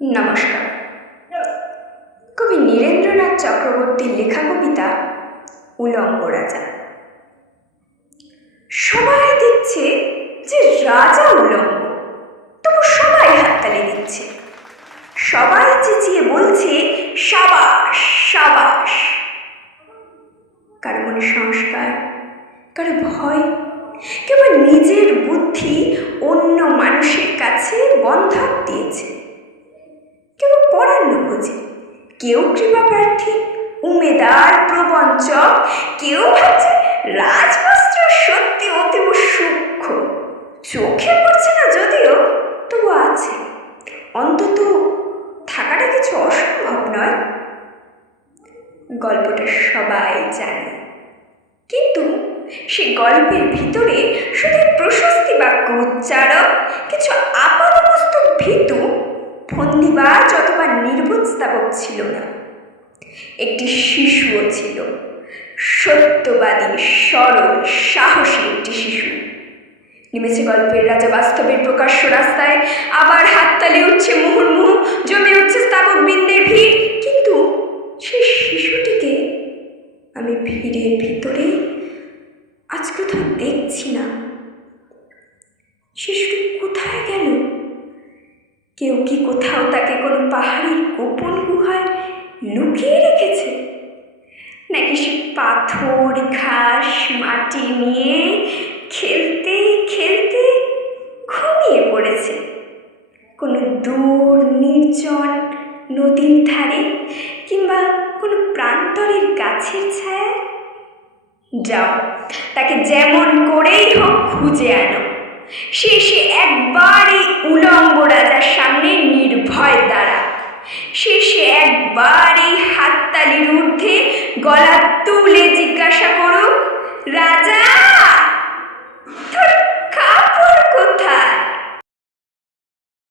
নমস্কার। কবি নীরেন্দ্রনাথ চক্রবর্তীর লেখা কবিতা উলঙ্গ রাজা। সবাই দেখছে যে রাজা উলঙ্গ, তবু সবাই হাততালি দিচ্ছে, সবাই চেঁচিয়ে বলছে সাবাস সাবাস। কারো মনে সংস্কার, কারো ভয়, কেবল নিজের বুদ্ধি অন্য মানুষের কাছে বন্ধক দিয়েছে। কেউ পড়ান্ন খোঁজে, কেউ কৃপা প্রার্থী, উমেদার প্রবঞ্চক, কেউ ভাবছে রাজবস্ত্র সত্যি অতীব সূক্ষ্ম, চোখে পড়ছে না যদিও তবু আছে, অন্তত থাকাটা কিছু অসম্ভব নয়। গল্পটা সবাই জানে, কিন্তু সে গল্পের ভিতরে শুধু প্রশস্তি বাক্য উচ্চারক, কিছু আপাদমস্তক ভীতু, ফন্দিবাজ অথবা নির্বোধ স্থাপক ছিল না। একটি শিশুও ছিল, সত্যবাদী, সরল, সাহসী একটি শিশু। নেমেছে গল্পের রাজা বাস্তবের প্রকাশ্য রাস্তায়, আবার হাততালি উঠছে মুহুর্মুহু, জমে উঠছে স্থাপক বৃন্দের ভিড়। কিন্তু সেই শিশুটিকে আমি ভিড়ের ভিতরে আজ কোথাও দেখছি না। শিশুটি কোথায় গেল? কেউ কি কোথাও তাকে কোনো পাহাড়ের গোপন গুহায় লুকিয়ে রেখেছে? নাকি সে পাথর, ঘাস, মাটি নিয়ে খেলতে খেলতে ঘুমিয়ে পড়েছে কোনো দূর নির্জন নদীর ধারে, কিংবা কোনো প্রান্তরের গাছের ছায়ায়? যাও, তাকে যেমন করেই হোক খুঁজে আনো। সে একবার এই উলঙ্গ রাজার সামনে নির্ভয় দাঁড়া। সে একবার এই হাততালির ঊর্ধ্বে গলা তুলে জিজ্ঞাসা করুক, রাজা